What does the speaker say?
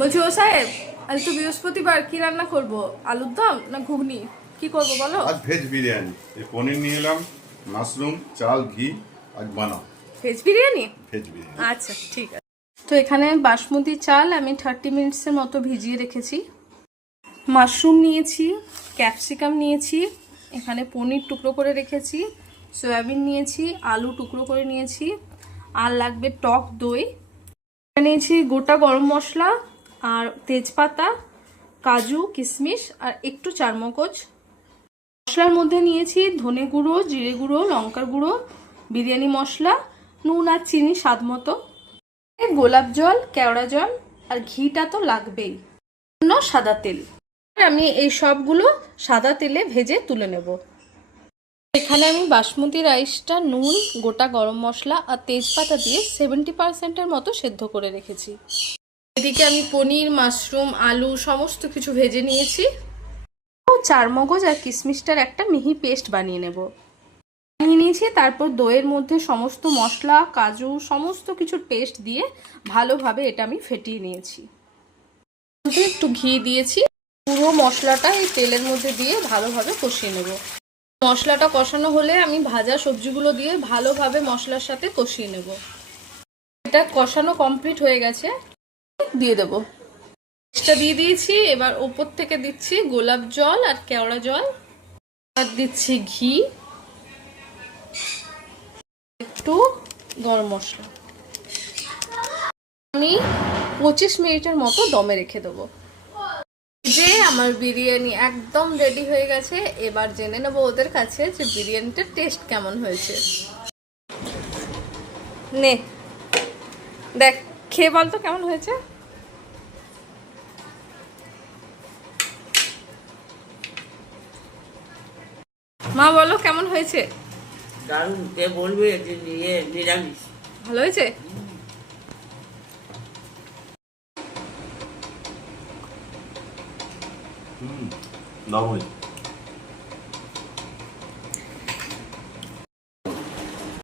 বলছি ও সাহেব, আজ তো বৃহস্পতিবার, কি রান্না করব? আলুর দম না ঘুগনি, কি করব বলো? आज भेज बिरयानी ये पनीर নিয়ে এলাম মাশরুম চাল ঘি আজ বানাও ভেজ বিরিয়ানি। ভেজ বিরিয়ানি আচ্ছা ঠিক আছে। তো এখানে বাসমতি চাল আমি 30 মিনিটসের মতো ভিজিয়ে রেখেছি। মাশরুম নিয়েছি, ক্যাপসিকাম নিয়েছি, এখানে পনির টুকরো করে রেখেছি, সয়াবিন নিয়েছি, আলু টুকরো করে নিয়েছি, আর লাগবে টক দই। নিয়েছি গোটা গরম মশলা আর তেজপাতা, কাজু কিশমিশ আর একটু চারমগজ। মশলার মধ্যে নিয়েছি ধনে গুঁড়ো, জিরে গুঁড়ো, লঙ্কার গুঁড়ো, বিরিয়ানি মশলা, নুন আর চিনি স্বাদ মতো, গোলাপ জল, কেওড়া জল, আর ঘিটা তো লাগবেই, সাদা তেল। আমি এই সবগুলো সাদা তেলে ভেজে তুলে নেব। এখানে আমি বাসমতি রাইসটা নুন, গোটা গরম মশলা আর তেজপাতা দিয়ে 70% মতো সেদ্ধ করে রেখেছি। এদিকে আমি পনির, মাশরুম, আলু সমস্ত কিছু ভেজে নিয়েছি। চারমগজ আর কিশমিশটার একটা মিহি পেস্ট বানিয়ে নেব। বানিয়ে নিয়েছি, তারপর দইয়ের মধ্যে সমস্ত মশলা, কাজু সমস্ত কিছুর পেস্ট দিয়ে ভালোভাবে এটা আমি ফেটিয়ে নিয়েছি। একটু ঘি দিয়েছি, পুরো মশলাটা এই তেলের মধ্যে দিয়ে ভালোভাবে কষিয়ে নেব। মশলাটা কষানো হলে আমি ভাজা সবজিগুলো দিয়ে ভালোভাবে মশলার সাথে কষিয়ে নেব। এটা কষানো কমপ্লিট হয়ে গেছে, দিয়ে দেব। এটা দিয়ে দিয়েছি, এবার ওপর থেকে দিচ্ছি গোলাপ জল আর কেওড়া জল, আর দিচ্ছি ঘি, একটু গরম মশলা। আমি 25 মিনিটের মতো দমে রেখে দেবো। যে আমার বিরিয়ানি একদম রেডি হয়ে গেছে। এবার জেনে নেবো ওদের কাছে যে বিরিয়ানিটার টেস্ট কেমন হয়েছে। নে দেখ, খেয়ে বল তো কেমন হয়েছে। মা বলো কেমন হয়েছে? দারুণ, কে বলবে যে নিরামিষ। ভালো হয়েছে? দাও